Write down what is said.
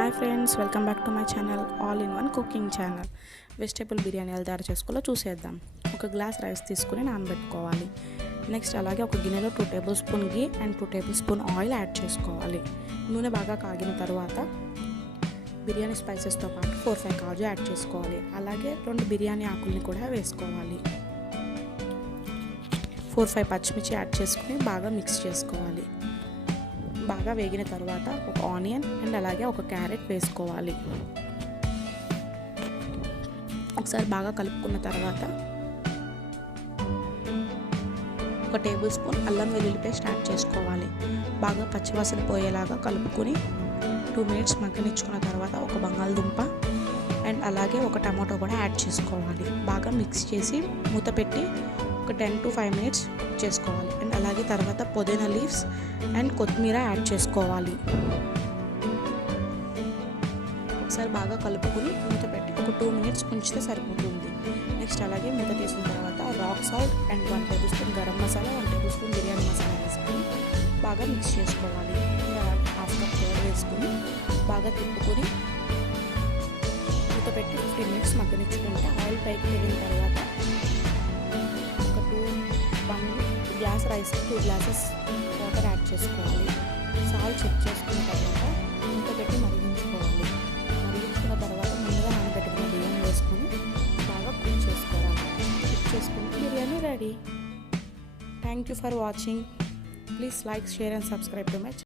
Hi friends, welcome back to my channel all in one cooking channel. Vegetable biryani ఎలా తయారు చేసుకోవాలో చూసేద్దాం. ఒక గ్లాస్ రైస్ తీసుకుని నానబెట్టుకోవాలి. నెక్స్ట్ అలాగే ఒక గిన్నెలో 2 table spoon ghee and 2 table spoon oil add చేసుకోవాలి. నూనె బాగా కాగిన తర్వాత బిర్యానీ స్పైసెస్తో పాటు 4-5 కాజు యాడ్ చేసుకోవాలి. అలాగే 2 బిర్యానీ ఆకుల్ని కూడా వేసుకోవాలి. 4-5 పచ్చిమిర్చి యాడ్ చేసుకుని బాగా మిక్స్ చేసుకోవాలి. బాగా వేగిన తర్వాత ఒక ఆనియన్ అండ్ అలాగే ఒక క్యారెట్ వేసుకోవాలి. ఒకసారి బాగా కలుపుకున్న తర్వాత ఒక టేబుల్ స్పూన్ అల్లం వెల్లుల్లి పేస్ట్ యాడ్ చేసుకోవాలి. బాగా పచ్చివాసన పోయేలాగా కలుపుకొని 2 మినిట్స్ మగ్గనిచ్చుకున్న తర్వాత ఒక బంగాళదుంప అండ్ అలాగే ఒక టమాటో కూడా యాడ్ చేసుకోవాలి. బాగా మిక్స్ చేసి మూత పెట్టి ఒక 10 to 5 మినిట్స్ కుక్ చేసుకోవాలి. అండ్ అలాగే తర్వాత పుదీనా లీవ్స్ అండ్ కొత్తిమీర యాడ్ చేసుకోవాలి. ఒకసారి బాగా కలుపుకొని మూత పెట్టి ఒక 2 మినిట్స్ ఉంచితే సరిపోతుంది. నెక్స్ట్ అలాగే మూత తీసిన తర్వాత rock salt and 1 table spoon garam masala, 1 table spoon biryani masala వేసుకొని బాగా మిక్స్ చేసుకోవాలి. అలాగే హాఫ్ కప్ కర్డ్ వేసుకొని బాగా తిప్పుకొని మూత పెట్టి 15 మినిట్స్ మగ్గనిచ్చుకుంటే ఆయిల్ పైకి వెళ్ళిన తర్వాత glass rice 2 glasses water add చేసుకోవాలి. సాల్ట్ చెక్ చేసుకున్న తర్వాత మూత పెట్టి మరిగించుకోవాలి. మరిగించుకున్న తర్వాత ముందుగా నానబెట్టుకున్న బియ్యం వేసుకొని బాగా కుక్ చేసుకోవాలి. కుక్ చేసుకుంటే biryani ready. Thank you for watching. Please like, share and subscribe to my channel.